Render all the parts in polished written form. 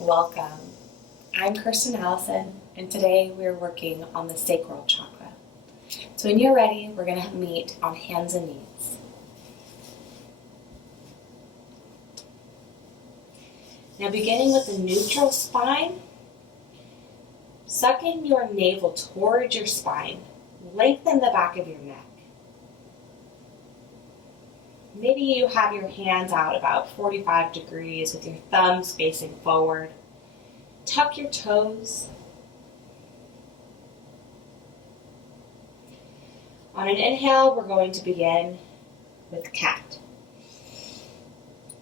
Welcome. I'm Kirsten Allison, and today we're working on the Sacral Chakra. So when you're ready, we're going to meet on hands and knees. Now beginning with the neutral spine, suck in your navel towards your spine. Lengthen the back of your neck. Maybe you have your hands out about 45 degrees with your thumbs facing forward. Tuck your toes. On an inhale, we're going to begin with cat.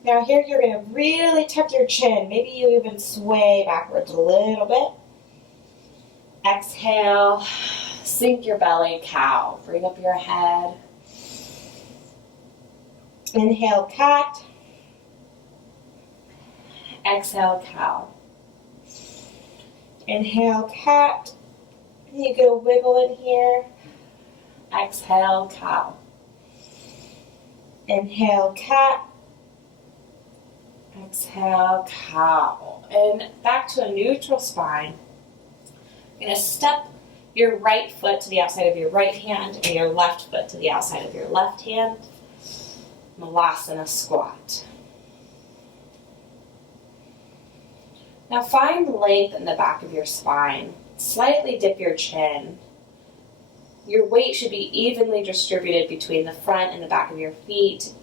Now here you're going to really tuck your chin. Maybe you even sway backwards a little bit. Exhale, sink your belly, cow. Bring up your head. Inhale, cat. Exhale, cow. Inhale, cat. You get a wiggle in here. Exhale, cow. Inhale, cat. Exhale, cow. And back to a neutral spine. You're going to step your right foot to the outside of your right hand and your left foot to the outside of your left hand. Malasana squat. Now find length in the back of your spine. Slightly dip your chin. Your weight should be evenly distributed between the front and the back of your feet.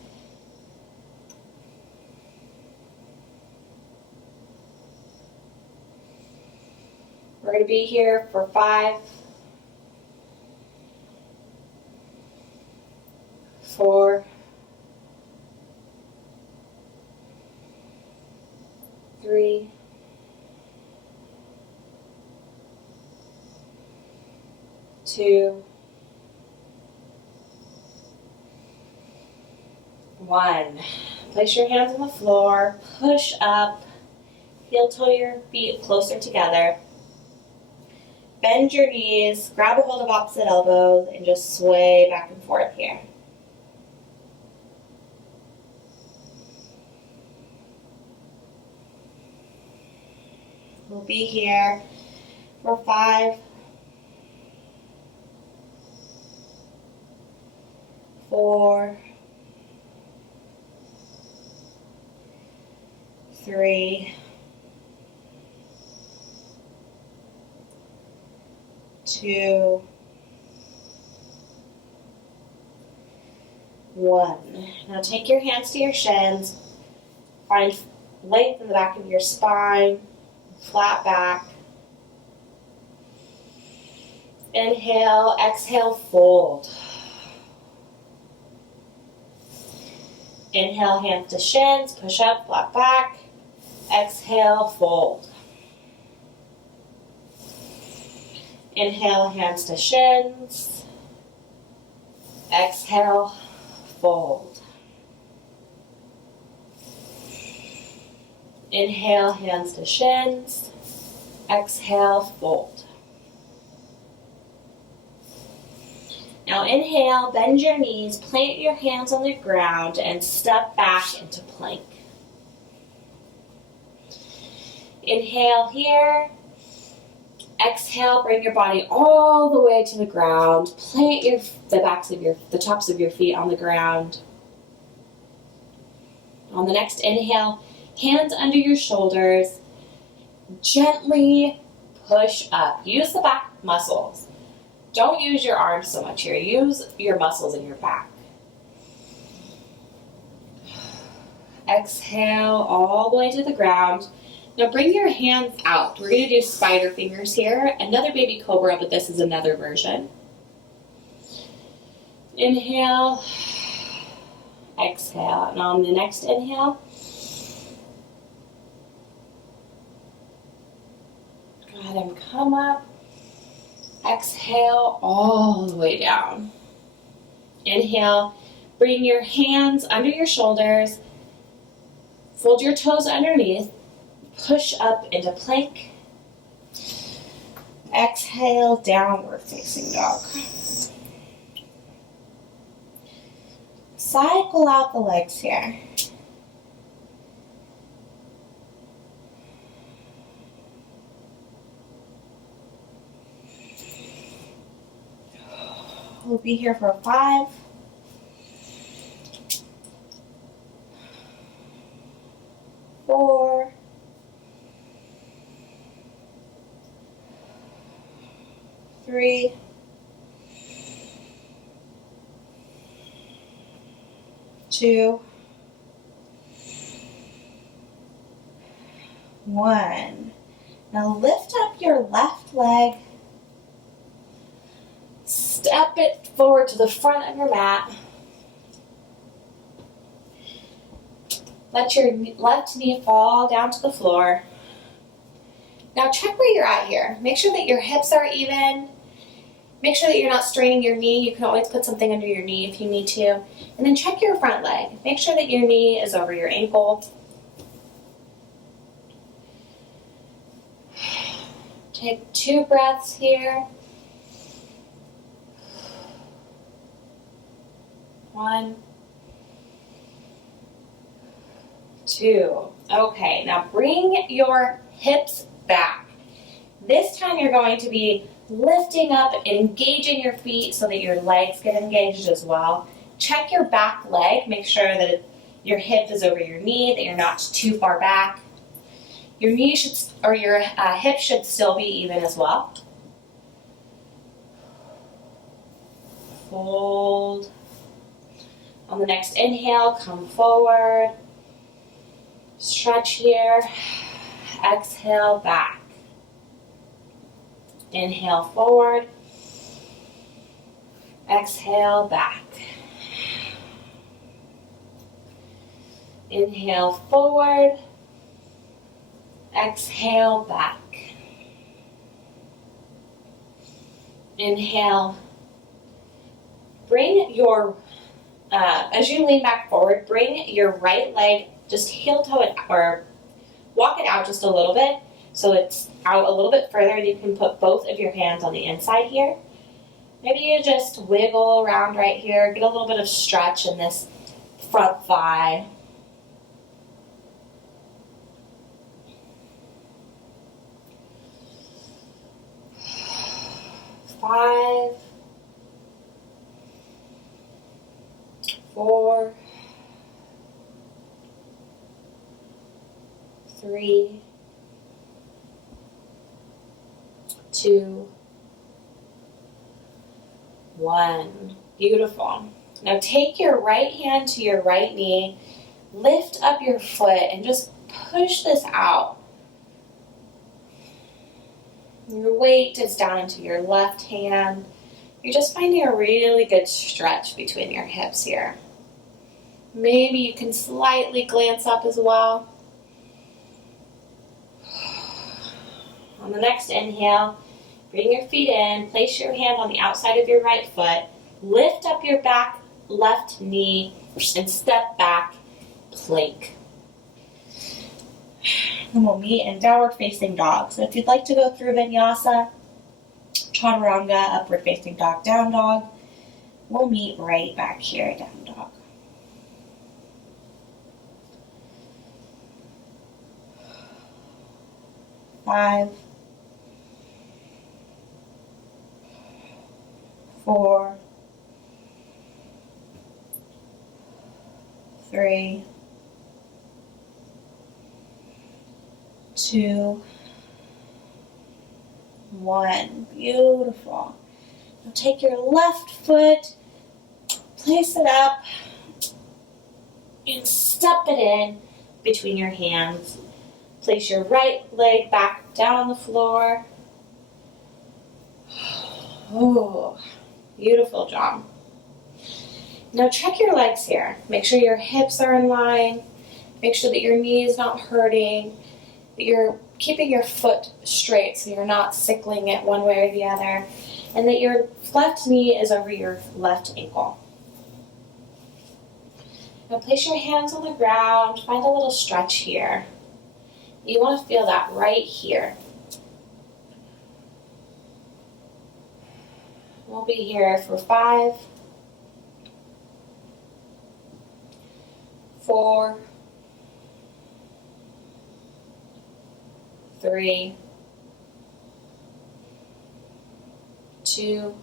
We're going to be here for 5, 4, 3, 2, 1. Place your hands on the floor, push up, heel toe your feet closer together. Bend your knees, grab a hold of opposite elbows, and just sway back and forth here. We'll be here for 5, 4, 3, 2, 1. Now take your hands to your shins. Find length in the back of your spine. Flat back. Inhale, exhale, fold. Inhale, hands to shins, push up, flat back. Exhale, fold. Inhale, hands to shins. Exhale, fold. Inhale, hands to shins. Exhale, fold. Now inhale, bend your knees, plant your hands on the ground, and step back into plank. Inhale here. Exhale, bring your body all the way to the ground. Plant the tops of your feet on the ground. On the next inhale, hands under your shoulders. Gently push up. Use the back muscles. Don't use your arms so much here. Use your muscles in your back. Exhale all the way to the ground. Now bring your hands out. We're going to do spider fingers here. Another baby cobra, but this is another version. Inhale. Exhale. And on the next inhale, go ahead and come up. Exhale all the way down. Inhale. Bring your hands under your shoulders. Fold your toes underneath. Push up into plank. Exhale, downward facing dog. Cycle out the legs here. We'll be here for 5, 4, 3, 2, 1. Now lift up your left leg. Step it forward to the front of your mat. Let your left knee fall down to the floor. Now check where you're at here. Make sure that your hips are even. Make sure that you're not straining your knee. You can always put something under your knee if you need to. And then check your front leg. Make sure that your knee is over your ankle. Take 2 breaths here. 1, 2. Okay, now bring your hips back. This time you're going to be lifting up and engaging your feet so that your legs get engaged as well. Check your back leg. Make sure that your hip is over your knee, that you're not too far back. Your knee should, or your hip should still be even as well. Hold. On the next inhale, come forward. Stretch here. Exhale, back. Inhale, forward. Exhale, back. Inhale, forward. Exhale, back. Inhale. Bring your, as you lean back forward, bring your right leg, just heel toe it, or walk it out just a little bit so it's out a little bit further, and you can put both of your hands on the inside here. Maybe you just wiggle around right here, get a little bit of stretch in this front thigh. 5, 4, 3, 2, 1. Beautiful. Now take your right hand to your right knee, lift up your foot, and just push this out. Your weight is down into your left hand. You're just finding a really good stretch between your hips here. Maybe you can slightly glance up as well. On the next inhale, bring your feet in, place your hand on the outside of your right foot, lift up your back left knee, and step back, plank. And we'll meet in downward facing dog. So if you'd like to go through vinyasa, chaturanga, upward facing dog, down dog, we'll meet right back here, down dog. Five, 4, 3, 2, 1. Beautiful. Now take your left foot, place it up, and step it in between your hands. Place your right leg back down on the floor. Oh, beautiful job. Now check your legs here. Make sure your hips are in line. Make sure that your knee is not hurting. That you're keeping your foot straight so you're not sickling it one way or the other. And that your left knee is over your left ankle. Now place your hands on the ground. Find a little stretch here. You want to feel that right here. We'll be here for 5, 4, 3, 2,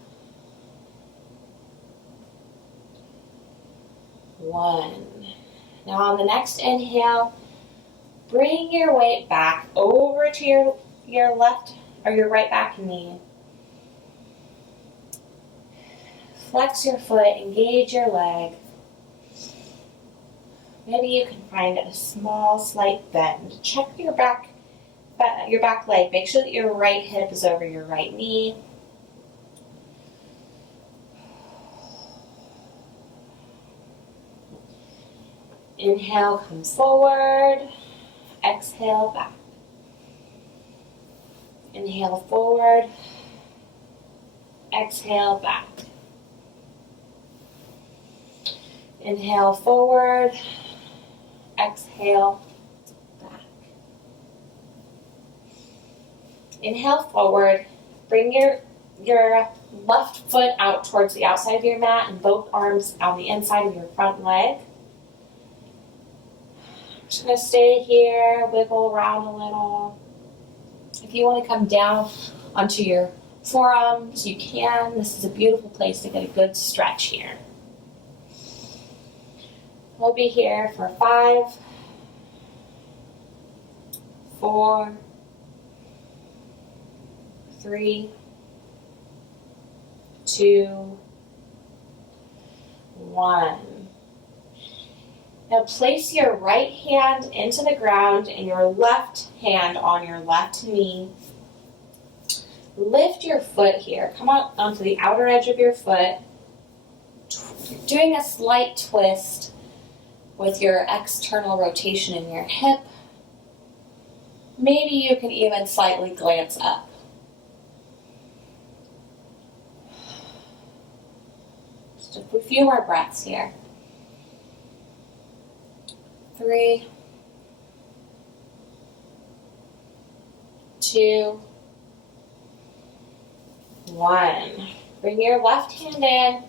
1. Now on the next inhale, bring your weight back over to your left or your right back knee. Flex your foot, engage your leg. Maybe you can find a small, slight bend. Check your back leg. Make sure that your right hip is over your right knee. Inhale, come forward. Exhale, back. Inhale, forward. Exhale, back. Inhale, forward. Exhale, back. Inhale, forward. Bring your left foot out towards the outside of your mat and both arms on the inside of your front leg. Just going to stay here, wiggle around a little. If you want to come down onto your forearms, you can. This is a beautiful place to get a good stretch here. We'll be here for 5, 4, 3, 2, 1. Now place your right hand into the ground and your left hand on your left knee. Lift your foot here. Come on onto the outer edge of your foot. Doing a slight twist with your external rotation in your hip. Maybe you can even slightly glance up. Just a few more breaths here. 3, 2, 1. Bring your left hand in.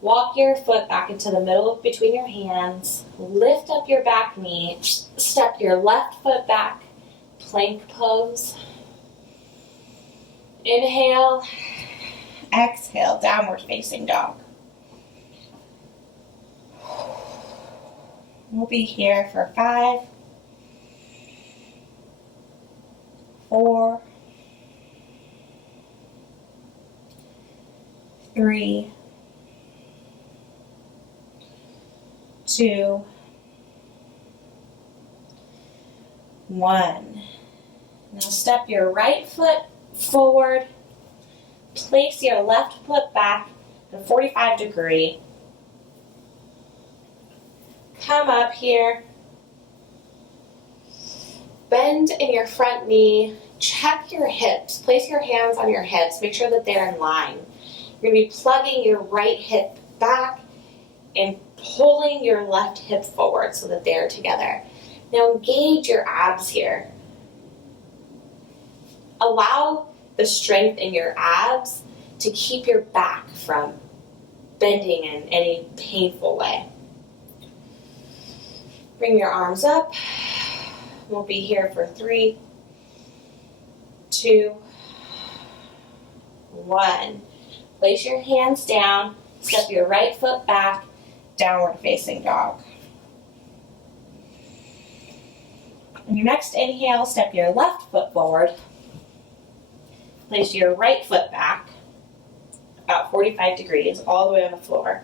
Walk your foot back into the middle between your hands. Lift up your back knee. Step your left foot back. Plank pose. Inhale. Exhale, downward facing dog. We'll be here for 5, 4, 3, 2, 1. Now step your right foot forward. Place your left foot back at a 45 degree. Come up here. Bend in your front knee. Check your hips. Place your hands on your hips. Make sure that they're in line. You're going to be plugging your right hip back and pulling your left hip forward so that they're together. Now engage your abs here. Allow the strength in your abs to keep your back from bending in any painful way. Bring your arms up. We'll be here for 3, 2, 1. Place your hands down. Step your right foot back. Downward facing dog. On your next inhale, step your left foot forward. Place your right foot back about 45 degrees all the way on the floor.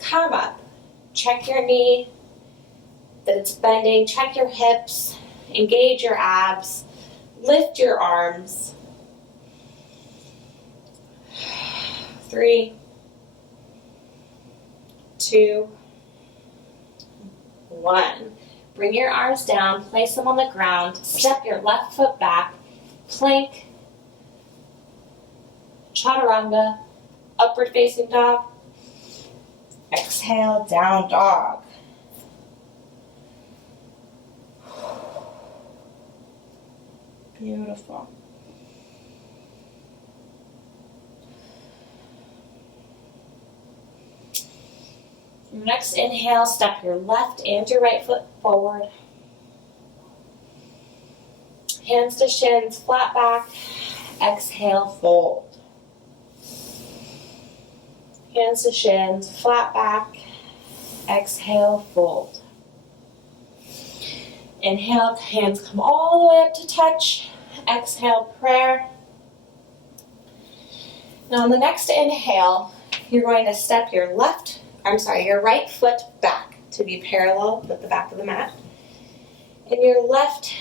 Come up. Check your knee, that it's bending. Check your hips. Engage your abs. Lift your arms. 3, 2, 1. Bring your arms down. Place them on the ground. Step your left foot back. Plank. Chaturanga. Upward facing dog. Exhale, down dog. Beautiful. Next inhale, step your left and your right foot forward. Hands to shins, flat back. Exhale, fold. Hands to shins, flat back. Exhale, fold. Inhale, hands come all the way up to touch. Exhale, prayer. Now on the next inhale, you're going to step your right foot back to be parallel with the back of the mat. And your left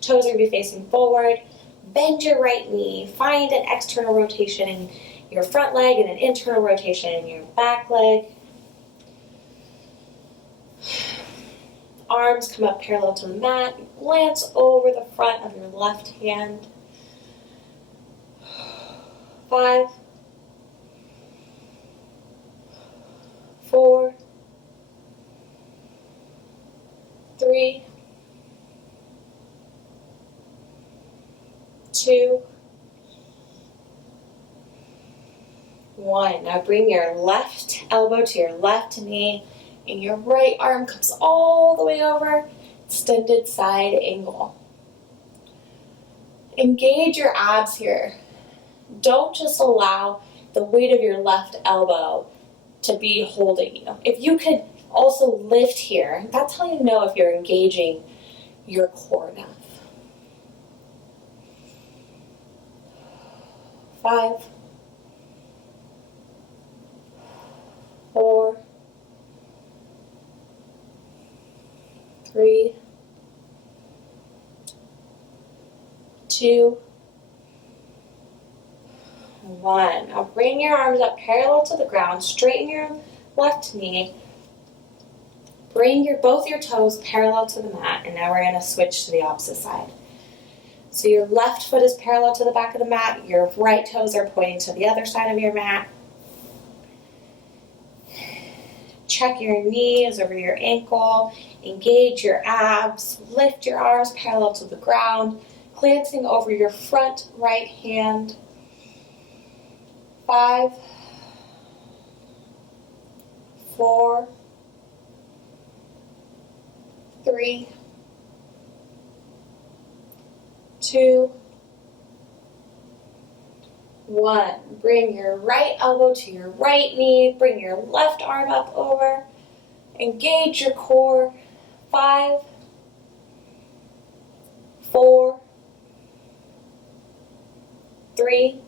toes are going to be facing forward. Bend your right knee. Find an external rotation in your front leg and an internal rotation in your back leg. Arms come up parallel to the mat. Glance over the front of your left hand. 5, 4, 3, 2, 1. Now bring your left elbow to your left knee, and your right arm comes all the way over, extended side angle. Engage your abs here. Don't just allow the weight of your left elbow to be holding you. If you could also lift here, that's how you know if you're engaging your core enough. 5, 4, 3, 2, 1. Now bring your arms up parallel to the ground. Straighten your left knee. Bring both your toes parallel to the mat. And now we're going to switch to the opposite side. So your left foot is parallel to the back of the mat. Your right toes are pointing to the other side of your mat. Check your knees over your ankle. Engage your abs. Lift your arms parallel to the ground. Glancing over your front right hand. 5, 4, 3, 2, 1. Bring your right elbow to your right knee. Bring your left arm up over. Engage your core. 5, 4, 3,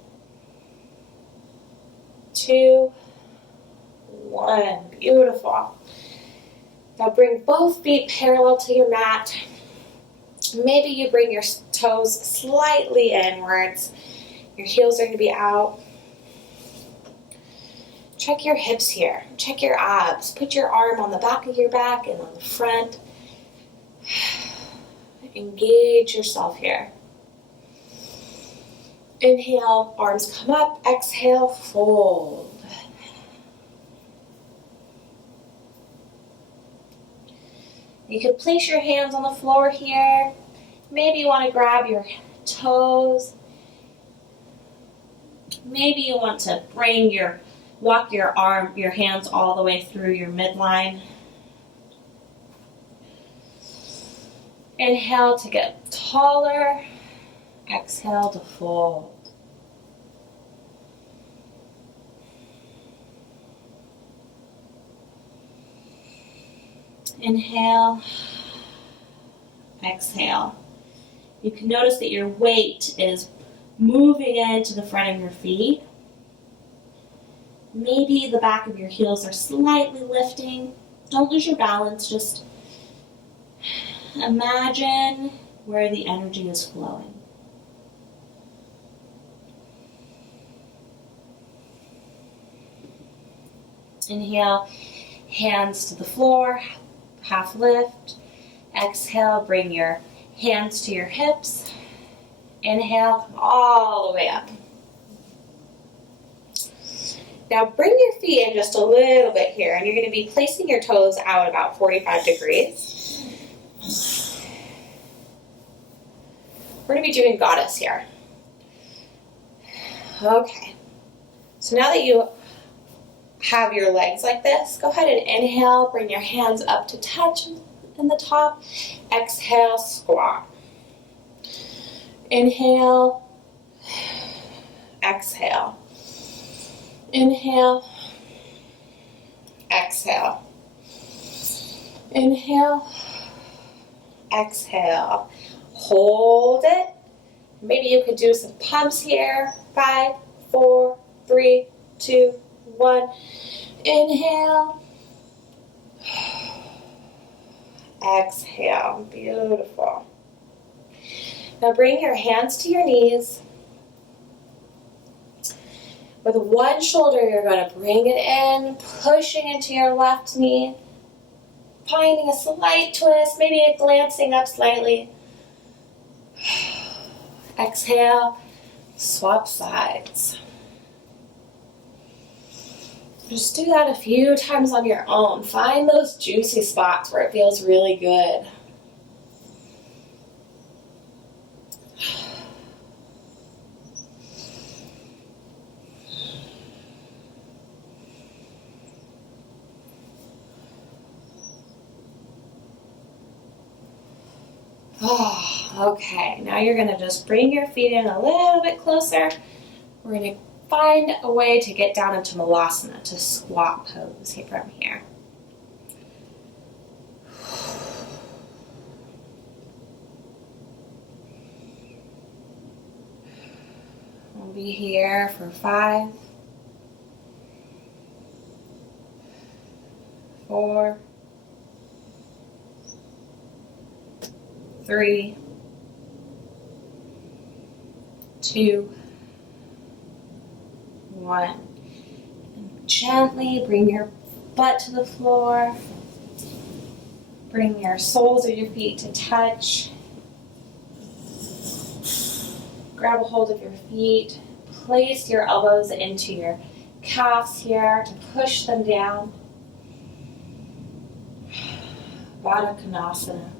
2, 1. Beautiful. Now bring both feet parallel to your mat. Maybe you bring your toes slightly inwards. Your heels are going to be out. Check your hips here. Check your abs. Put your arm on the back of your back and on the front. Engage yourself here. Inhale, arms come up. Exhale, fold. You can place your hands on the floor here. Maybe you want to grab your toes. Maybe you want to walk your hands all the way through your midline. Inhale to get taller. Exhale to fold. Inhale. Exhale. You can notice that your weight is moving into the front of your feet. Maybe the back of your heels are slightly lifting. Don't lose your balance. Just imagine where the energy is flowing. Inhale, hands to the floor, half lift. Exhale, bring your hands to your hips. Inhale, come all the way up. Now bring your feet in just a little bit here, and you're going to be placing your toes out about 45 degrees. We're going to be doing goddess here. Okay. So now that you have your legs like this, go ahead and inhale, bring your hands up to touch in the top. Exhale, squat. Inhale, exhale. Inhale, exhale. Inhale. Exhale. Hold it. Maybe you could do some pumps here. 5, 4, 3, 2, 1. Inhale. Exhale. Beautiful. Now bring your hands to your knees. With one shoulder, you're going to bring it in, pushing into your left knee, finding a slight twist, maybe glancing up slightly. Exhale, swap sides. Just do that a few times on your own. Find those juicy spots where it feels really good. Oh, okay, now you're going to just bring your feet in a little bit closer. We're going to find a way to get down into Malasana, to squat pose from here. We'll be here for 5, 4, 3, 2, 1. And gently bring your butt to the floor. Bring your soles of your feet to touch. Grab a hold of your feet. Place your elbows into your calves here to push them down. Baddha Konasana.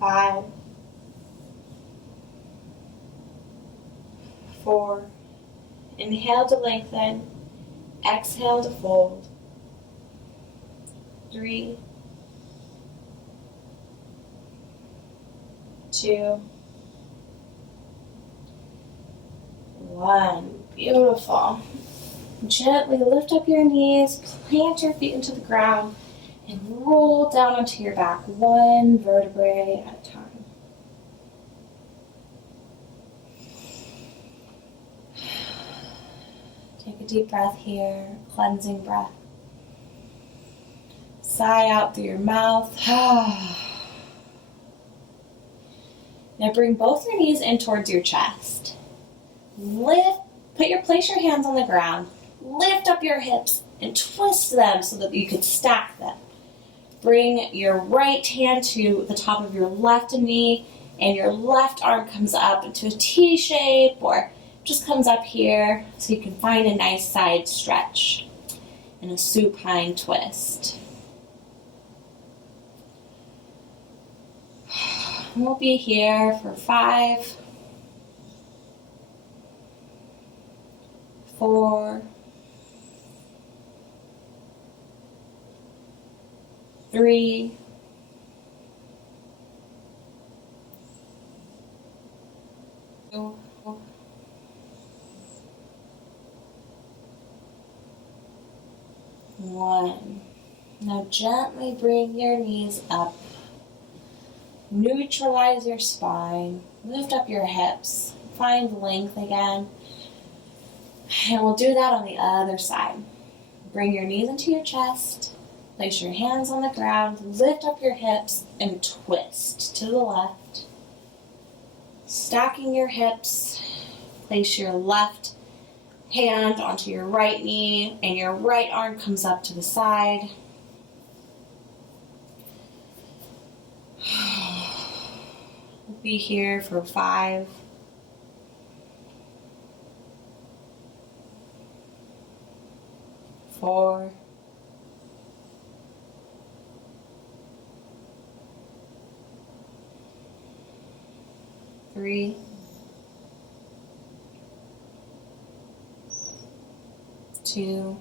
5, 4, inhale to lengthen, exhale to fold. 3, 2, 1. Beautiful. Gently lift up your knees, plant your feet into the ground, and roll down onto your back, one vertebrae at a time. Take a deep breath here, cleansing breath. Sigh out through your mouth. Now bring both your knees in towards your chest. Place your hands on the ground, lift up your hips, and twist them so that you can stack them. Bring your right hand to the top of your left knee, and your left arm comes up into a T shape, or just comes up here so you can find a nice side stretch and a supine twist. We'll be here for 5, 4, 3, 2, 1. Now gently bring your knees up. Neutralize your spine. Lift up your hips. Find length again. And we'll do that on the other side. Bring your knees into your chest. Place your hands on the ground. Lift up your hips and twist to the left. Stacking your hips. Place your left hand onto your right knee, and your right arm comes up to the side. We'll be here for 5, 4, 3, 2,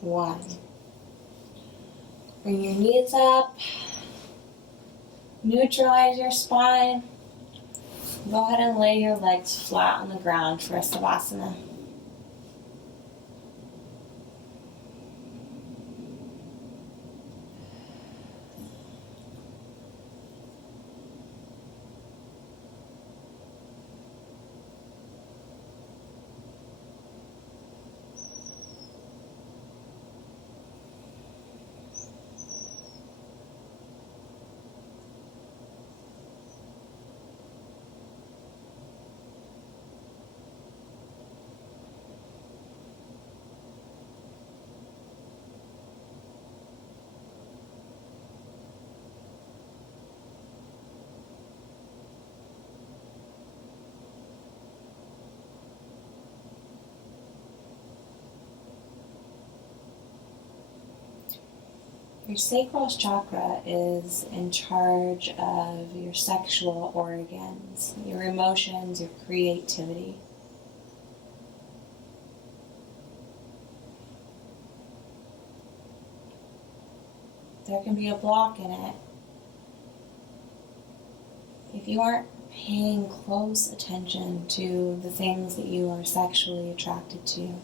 1. Bring your knees up. Neutralize your spine. Go ahead and lay your legs flat on the ground for a Savasana. Your sacral chakra is in charge of your sexual organs, your emotions, your creativity. There can be a block in it if you aren't paying close attention to the things that you are sexually attracted to.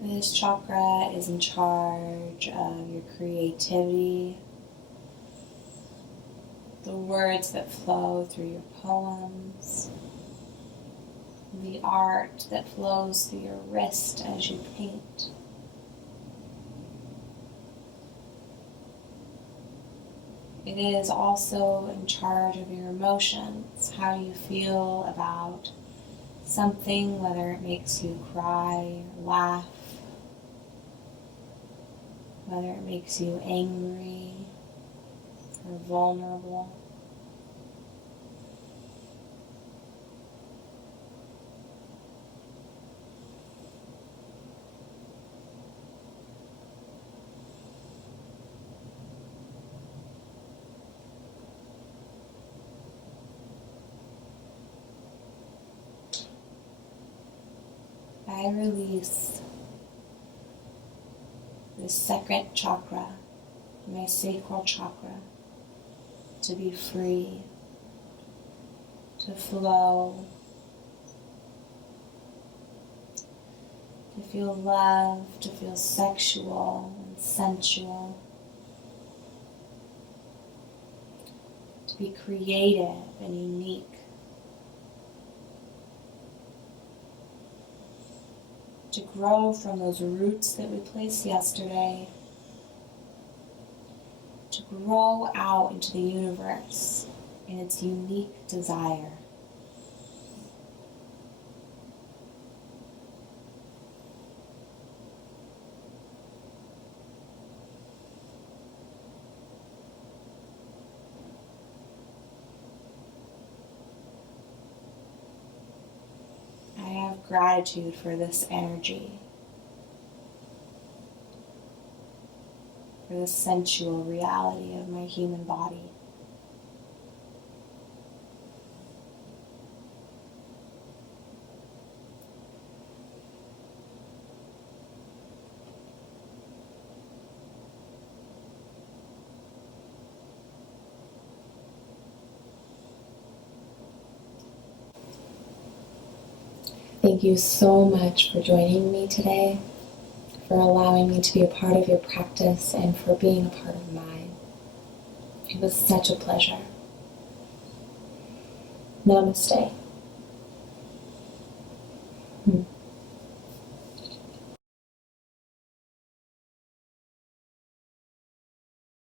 This chakra is in charge of your creativity, the words that flow through your poems, the art that flows through your wrist as you paint. It is also in charge of your emotions, how you feel about something, whether it makes you cry or laugh, whether it makes you angry or vulnerable. I release the second chakra, my sacral chakra, to be free, to flow, to feel love, to feel sexual and sensual, to be creative and unique. To grow from those roots that we placed yesterday, to grow out into the universe in its unique desire. I have gratitude for this energy, for the sensual reality of my human body. Thank you so much for joining me today, for allowing me to be a part of your practice, and for being a part of mine. It was such a pleasure. Namaste.